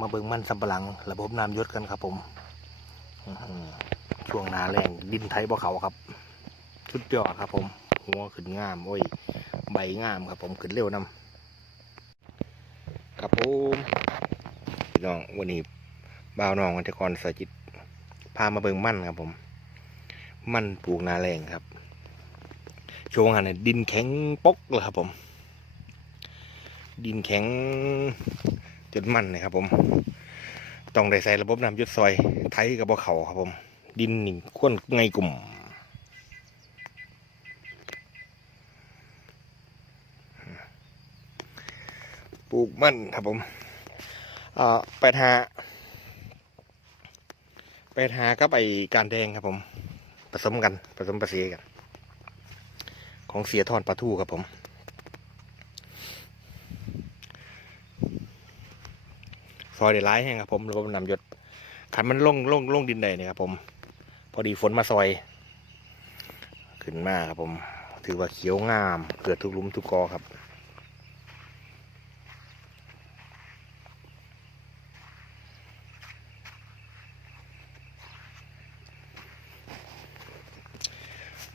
มาเบิ่งมันสำปะหลัง ระบบน้ำยศกันครับผมช่วงนาแรงดินไทยบ่เขาครับสุดยอดครับ ผมหัวขึ้นงามโอ้ยใบงามครับ ผมขึ้นเร็วนํครับผมพี่น้องวันนี้บ่าวน้องวันตะกรสาจิตพามาเบิ่งมันครับ ผม มันปลูกนาแรงครับช่วงนั้นดินแข็งปกเลยครับ ผม ดินแข็ง จนมันนะครับผม ต้องได้ใส่ระบบน้ำยศซอยไทยกับบ่เขาครับผม ดินหนี่ข้นไงกลุ่มปลูกมันครับผมอ่าไปหาไปหากับไอการแดงครับผม ผสมกันผสมประสีกัน ของเสียทอนปลาทูครับผม ซอยได้ร้ายแห้งครับผมระบบนำยศขันมันลงลงลงดินใดเนี่ยครับผม พอดีฝนมาซอย ขึ้นมาครับผม ถือว่าเขียวงาม เกิดทุกลุมทุกกอครับ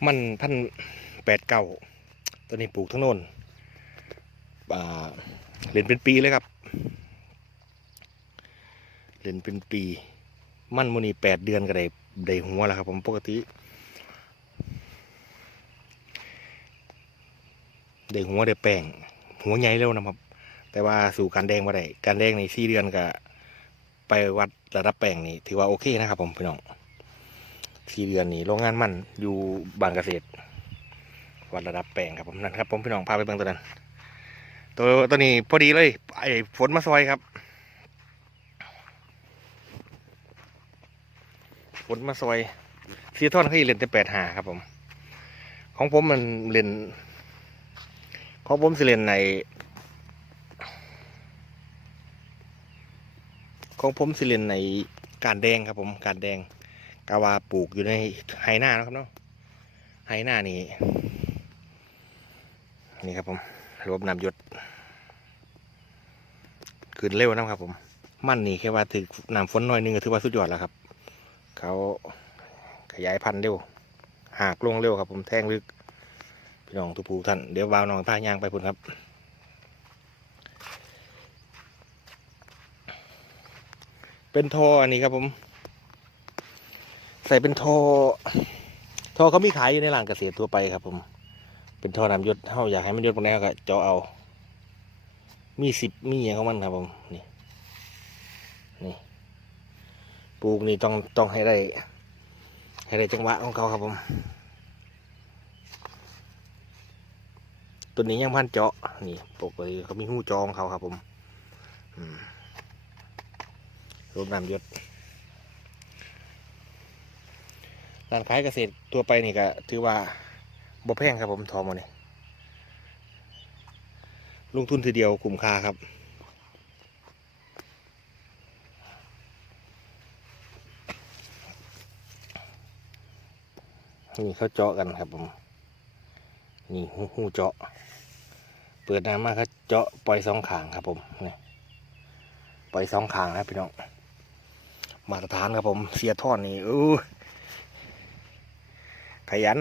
มันพันแปดเก้าตัวนี้ปลูกทั้งโน้นอ่าเล่นเป็นปีเลยครับ เล่นเป็นปี มั่นมนีแปดเดือนก็ได้ได้หัวแล้วครับ ผมปกติได้หัวได้แป้งหัวใหญ่เร็วนะครับ แต่ว่าสู่การแดงมาได้การแดงในสี่เดือนก็ไปวัดระดับแป้งนี่ถือว่าโอเคนะครับ ผมพี่น้องสี่เดือนนี่โรงงานมันอยู่บางเกษตร วัดระดับแปลงครับผมนั่นครับ ผมพี่น้องพาไปเบิ่งตัวนั้นตัวตัวนี้พอดีเลยไอ้ฝนมาซอยครับ ฝนมาซอยซีทอนเขาอีเล่นแต่แปดหาครับผม ของผมมันเล่นของผมสิเล่นใน ของผมสิเล่นในการแดงครับผมการแดงกาวาปลูกอยู่ในไหหน้านะครับเนาะไหหน้านี่นี่ครับผมระบน้ำหยศขึ้นเร็วนะครับผม มั่นนี่แค่ว่าถือน้ำฝนหน่อยนึงก็ถือว่าสุดยอดแล้วครับ เขาขยายพันธุ์เร็วหากลงเร็วครับผมแทงลึก พี่น้องทุกผู้ท่านเดี๋ยววาวน้องพายางไปพุ่นครับเป็นท่ออันนี้ครับผม ใส่เป็นท่อท่อเขามีขายอยู่ในร้านเกษตรทั่วไปครับผม เป็นท่อน้ำยศเท่าอยากให้มันยศตรงนี้ก็เจาะเอา มีสิบมีอย่างของมันครับผมนี่ ปลูกนี่ต้องต้องให้ได้ ให้ได้จังหวะของเขาครับผม ตัวนี้ยังพันเจาะ นี่ปกติเขามีหูจองเขาครับผมอืมน้ำยศร้านขายเกษตรตัวไปนี่ก็ถือว่าบ่แพงครับผมทอมอนี่ลงทุนทีเดียวคุ้มค่าครับ นี่เขาเจาะกันครับผม นี่หูหูเจาะ เปิดน้ำมาเขาเจาะปล่อยสองขางครับผมนี่ปล่อยสองขางนะพี่น้อง มาตรฐานครับผม เสียท่อนนี่อู้ขยัน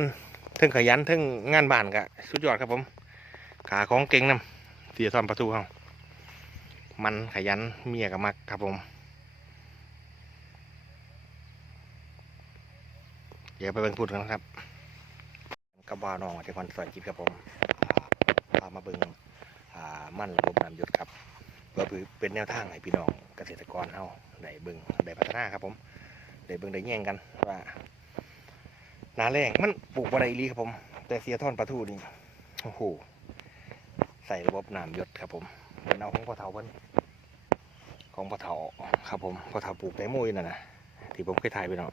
ทึ่งขยันทึ่งงานบ้านกะสุดยอดครับผม ขาของเก่งนำเสียท่อนประตูเขามันขยันเมียกับมักครับผม ดี๋ยวไปเบิ่งพูดกันนะครับกับาน้องที่คอนสอนจิตครับผมพามาเบิ่งมั่นระบบน้ำหยดครับเพื่อเป็นแนวทางให้พี่น้องเกษตรกรเฮาได้เบิ่งได้พัฒนาครับผมได้เบิ่งได้แย่งกันว่านาแรงมันปลูกบะไรลีครับผม แต่เสียท่อนปลาทูนี่โอ้โหใส่ระบบน้ำหยดครับผมเหมือนเอาของพ่อเฒ่าเพิ่นของพ่อเฒ่าครับผมพ่อเฒ่าปลูกแตงโมยนั่นนะที่ผมเคยถ่ายไปเนาะ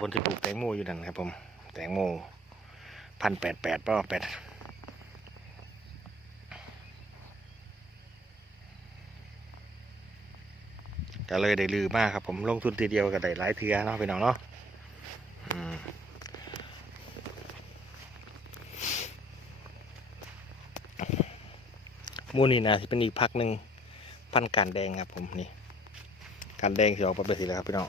พนที่ปลูกแตงโมอยู่นั่นครับผม แตงโมพันแปดแปดป่าแปดก็เลยได้ลือมากครับผมลงทุนทีเดียวก็ได้หลายเทือเนาะพี่น้องเนาะมูนี่นะที่เป็นอีกพักหนึ่งพันการแดงครับผมนี่การแดงที่ออกมาเป็นสีแล้วครับพี่น้อง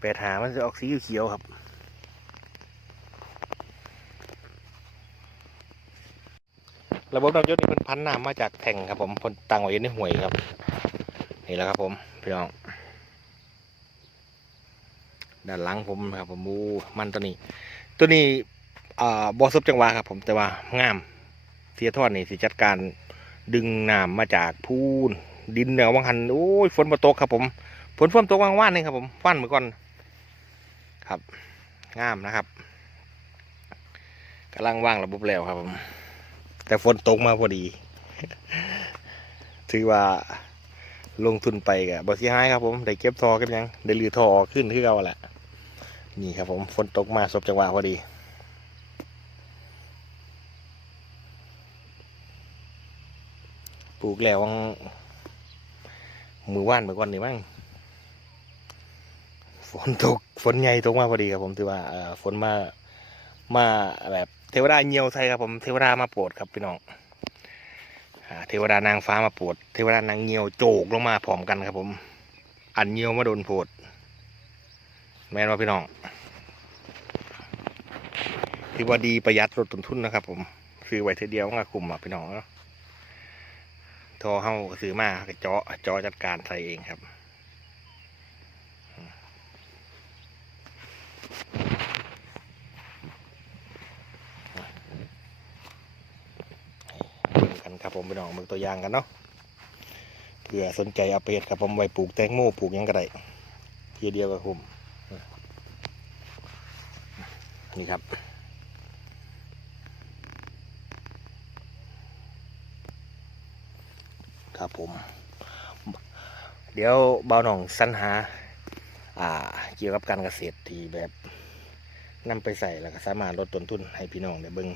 แปดหามันจะออกสีเขียวครับ ระบบน้ำยศนี่เป็นพันน้ำมาจากแท่งครับผมเพนตังไว้ในห่วยครับ นี่แหละครับผมพี่น้องด้านหลังผมครับผมมูมันตัวนี้ ตัวนี้อ่าบอซุบจังหวะครับ ผมแต่ว่างามเทียทอดนี่สิจัดการดึงน้ำมาจากพูนดินเหนือวังหันโอ้ยฝนมาตกครับผมฝนฝนตกวางว่านนี่ครับผมฟันเมื่อก่อน ครับงามนะครับกำลังว่างระบบแล้วครับผมแต่ฝนตกมาพอดี ถือว่าลงทุนไปกับบอสีห้ายครับผมได้เก็บทอเก็บยังได้ลือทอออกขึ้นที่เราแหละนี่ครับผมฝนตกมาสบจังหวะพอดีปลูกแล้ววังมือว่านเมื่อก่อนนี่มั้ง ฝนตกฝนใหญ่ตกมาพอดีครับผมถือว่าฝนมามาแบบเทวดาเงียวใส่ครับผมเทวดามาโปรดครับพี่น้องเทวดานางฟ้ามาโปรดเทวดานางเงียวโจกลงมาพร้อมกันครับผม อันเงียวมาโดนโปรดแม่นว่าพี่น้องถือว่าดีประหยัดลดต้นทุนนะครับ ผมซื้อไว้ทีเดียวก็คุ้มอะพี่น้องทอเฮาซื้อมาเจาะเจาะจัดการใส่เองครับ เบิ่งกัน ครับผมพี่น้องเบิ่งตัวอย่างกันเนาะเผื่อสนใจเอาไปเฮ็ดครับผมไว้ปลูกแตงโมปลูกยังก็ได้ทีเดียวกับผมนี่ครับครับผม เดี๋ยวเบาหน่องสรรหา อ่า เกี่ยวกับการเกษตรที่แบบนำไปใส่แล้วก็สามารถลดต้นทุนให้พี่น้องได้เบิ่ง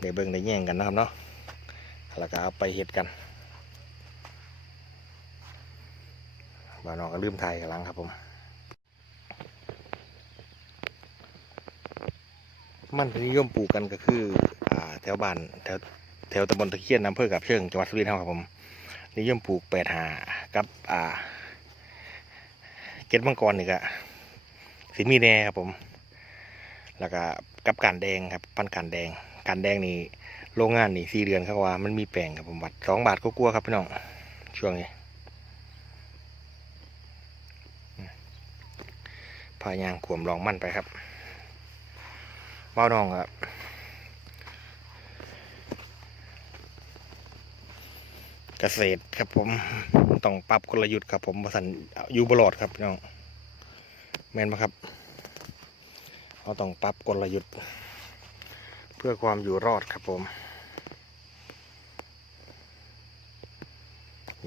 ได้เบิ่งได้แย่งกันนะครับเนาะ แล้วก็เอาไปเห็ดกันบ้านนอกก็ลืมไทยกันหลังครับผม มันที่นิยมปลูกกันก็คืออ่าแถวบ้านแถวแถวตำบลตะเคียนอำเภอกับเชิงจังหวัดสุรินทร์ครับผมนิยมปลูกแปดหากับอ่าเก็ดมังกรนี่ก็สีมีแน่ครับผม แล้วก็กับการแดงครับ พันการแดงการแดงนี่ โรงงานนี่สี่เดือนเขาว่ามันมีแปลงครับผมบัตรสองบาทก็กลัวครับพี่น้องช่วงนี้พายางขวมลองมั่นไปครับเบ้าน้องครับเกษตรครับผมต้องปรับกลยุทธ์ครับผมประสันอยู่บลอดครับพี่น้องแม่นปะครับเราต้องปรับกลยุทธ์ เพื่อความอยู่รอดครับผม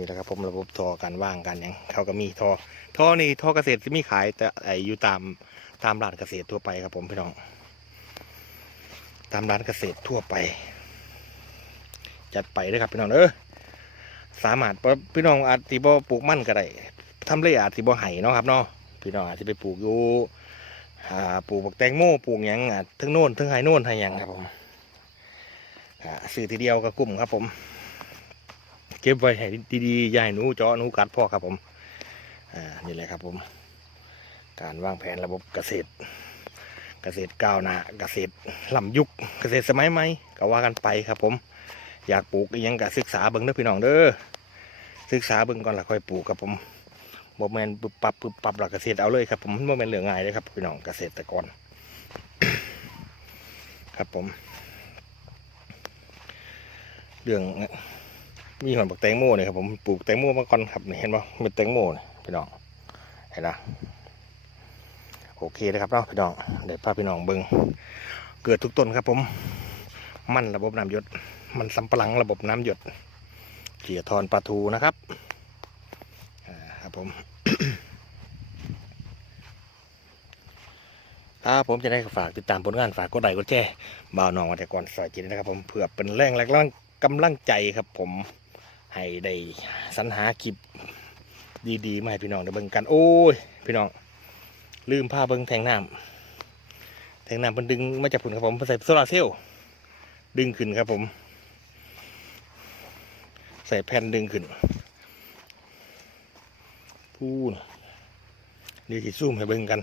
นี่แหละครับผมระบบทอการว่างกันอยังเขาก็มีทอทอนี่ทอเกษตรที่มีขายแต่ไออยู่ตามตามร้านเกษตรทั่วไปครับผมพี่น้อง ตามร้านเกษตรทั่วไป จัดไปเลยครับพี่น้องเออสามารถพี่น้องอาจสิบ่ปลูกมั่นก็ได้ทำเลอาจสิบ่ไห้เนาะครับเนาะพี่น้องอาจจะไปปลูกอยู่ปลูกบักแตงโมปลูกหยังอะทั้งโน่นทั้งไฮโน่นไฮหยังครับผมอ่าซื้อทีเดียวก็กุ้มครับผม เก็บไว้ให้ดีๆอย่าให้หนูเจาะหนูกัดพ่อครับผมอ่านี่แหละครับผม การวางแผนระบบเกษตร เกษตรก้าวหน้าเกษตรล้ำยุคเกษตรสมัยใหม่ก็ว่ากันไปครับผม อยากปลูกยังก็ศึกษาเบิ่งเด้อพี่น้องเด้อศึกษาเบิ่งก่อนแล้วค่อยปลูกครับผมบ่แมนปรับปรับปรับหลักเกษตรเอาเลยครับผมบ่แมนเหลืองง่ายเลยครับพี่น้องเกษตรกรครับผม เรื่อง มีหอนบักแตงโมเนี่ยครับผมปลูกแตงโมมาก่อนครับเห็นป่ะเป็นแตงโม่พี่น้องเห็นนะโอเคนะครับเนาะพี่น้องเดี๋ยวพาพี่น้องเบิ้งเกิดทุกต้นครับผม มันระบบน้ำหยด มันสำปลังระบบน้ำหยดเกียทอนปลาทูนะครับครับผมถ้าผมจะได้ฝากติดตามผลงานฝากกดไลค์กดแชร์บ่าวน้องวัแต่ก่อนสอยจินนะครับผมเพื่อเป็นแรงและกำลังกำลังใจครับผม ให้ได้สรรหาคลิปดีๆมาให้พี่น้องได้เบิ่งกัน โอ้ย พี่น้อง ลืมผ้าเบิ่งแทงน้ำแทงน้ำมันดึงมาจากผุนครับผมใส่โซลาเซลล์ดึงขึ้นครับผม ใส่แผ่นดึงขึ้นพูนเดี๋ยวจะซูมให้เบิ่งกัน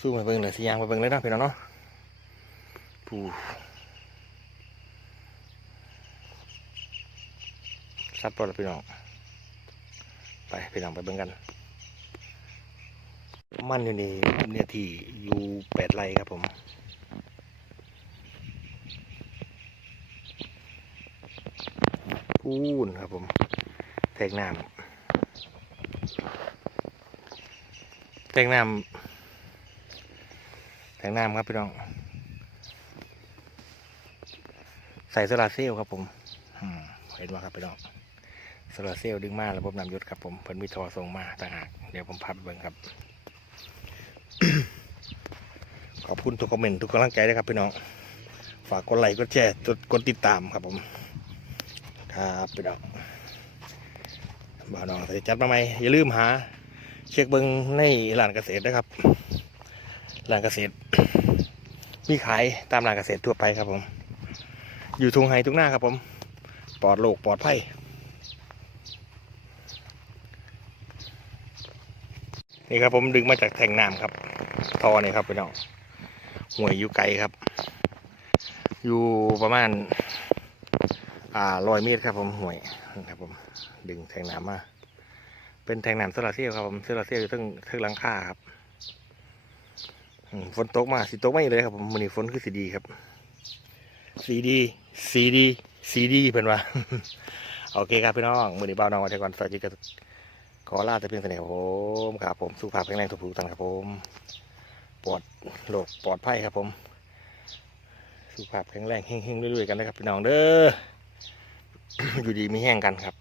ซูมให้เบิ่งเลยสิยางไปเบิ่งเลยนะพี่น้องเนาะพู ซัดปอดพี่น้องไปพี่น้องไปเบิ่งกัน มันอยู่ในเนื้อที่อยู่แปดไร่ครับผมพูนครับผมแทงน้ำแทงน้ำแทงน้ำครับพี่น้องใส่โซลาร์เซลล์ครับผมอืมเห็นไหมครับพี่น้อง โซลาร์เซลล์ดึงมาระบบนำหยดครับผมเพิ่นมีทอส่งมาต่างหากเดี๋ยวผมพาไปเบิ่งครับ ขอบคุณทุกคอมเมนต์ทุกกำลังใจด้วยครับพี่น้อง ฝากกดไลค์กดแชร์กดติดตามครับผม ครับพี่น้องบ่าวน้องใส่จัดมาไหมอย่าลืมหา เช็คเบิ้งในร้านเกษตรนะครับร้านเกษตร มีขายตามร้านเกษตรทั่วไปครับผม อยู่ทุงไฮทุ่งหน้าครับผม ปลอดโรคปลอดภัย นี่ครับผมดึงมาจากแทงน้ำครับทอนี่ครับพี่น้องห่วยอยู่ไกลครับ อยู่ประมาณอ่าร้อยเมตรครับผมห่วยครับผมดึงแทงน้ำมาเป็นแทงน้ำโซลาร์เซลล์ครับผมโซลาร์เซลล์อยู่ทั้งทั้งหลังคาครับอืมฝนตกมาสีตกไม่เลยครับผมมันนี้ฝนคือสีดีครับ สีดีสีดีสีดีเพิ่นว่าโอเคครับพี่น้องมือนี้บ่าวน้องวันเทก่อนสวัสดีครับ ขอลาแต่เพียงเท่านี้ครับผมครับผมสุขภาพแข็งแรงทุกผู้ท่านครับผมปลอดโรคปลอดภัยครับผม สุขภาพแข็งแรงเฮงๆเรื่อยๆกันนะครับพี่น้องเด้ออยู่ดีไม่แห้งกันครับ